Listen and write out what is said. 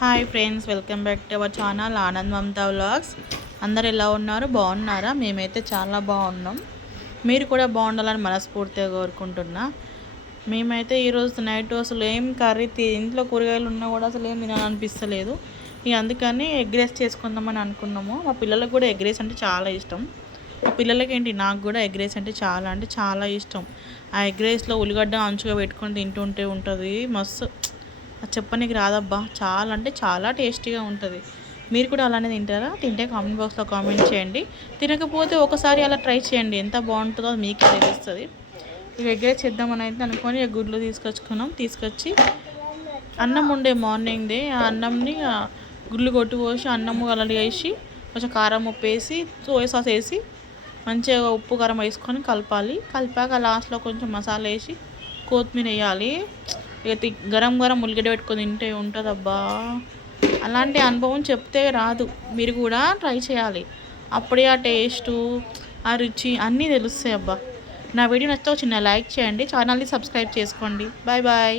Hi friends, welcome back to our channel Anand Mamata vlogs. అందరు ఎలా ఉన్నారు? బాగున్నారా? మేమైతే చాలా బాగున్నాం. మీరు కూడా బాగుండాలని మనస్ఫూర్తిగా కోరుకుంటున్నా. మేమైతే ఈరోజు నైట్ అసలు ఏం కర్రీ ఇంట్లో కూరగాయలు ఉన్నా కూడా అసలు ఏం తినాలనిపిస్తలేదు. ఇక అందుకని ఎగ్ రైస్ చేసుకుందామని అనుకున్నాము. మా పిల్లలకు కూడా ఎగ్ రైస్ అంటే చాలా ఇష్టం. మా పిల్లలకి ఏంటి, నాకు కూడా ఎగ్ రైస్ అంటే చాలా ఇష్టం. ఆ ఎగ్ రైస్లో ఉల్లిగడ్డ అంచుగా పెట్టుకొని తింటుంటే ఉంటుంది మస్తు. అది చెప్పనీకి రాదబ్బా, చాలా అంటే చాలా టేస్టీగా ఉంటుంది. మీరు కూడా అలానే తింటారా? తింటే కామెంట్ బాక్స్లో కామెంట్ చేయండి. తినకపోతే ఒకసారి అలా ట్రై చేయండి, ఎంత బాగుంటుందో అది మీకే తెలుస్తుంది. ఇక ఎగ్ రైస్ చేద్దామని అయితే అనుకొని గుడ్లు తీసుకొచ్చి అన్నం ఉండే మార్నింగ్దే ఆ అన్నంని గుడ్లు కొట్టి పోసి అన్నము అలా వేసి కొంచెం కారం ఉప్పు వేసి సోయా సాస్ వేసి మంచిగా ఉప్పు కారం వేసుకొని కలిపాక లాస్ట్లో కొంచెం మసాలా వేసి కొత్తిమీర వేయాలి. ఇక గరం ఉల్లిగడ్డ పెట్టుకొని తింటే ఉంటుందబ్బా. అలాంటి అనుభవం చెప్తే రాదు, మీరు కూడా ట్రై చేయాలి. అప్పుడే ఆ టేస్టు, ఆ రుచి అన్నీ తెలుస్తాయి అబ్బా. నా వీడియో నచ్చితే చిన్న లైక్ చేయండి, ఛానల్ని సబ్స్క్రైబ్ చేసుకోండి. Bye bye.